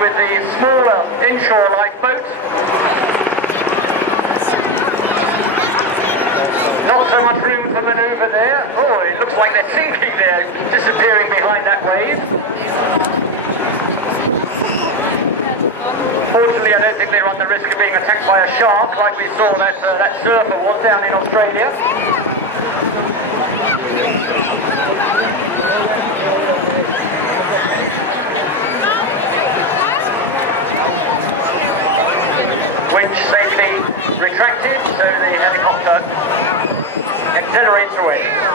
with the smaller inshore lifeboat. Not so much room for manoeuvre there. Oh, it looks like they're sinking there, disappearing behind that wave. Fortunately, I don't think they run the risk of being attacked by a shark like we saw that surfer was down in Australia. Winch safely retracted, so the helicopter accelerates away.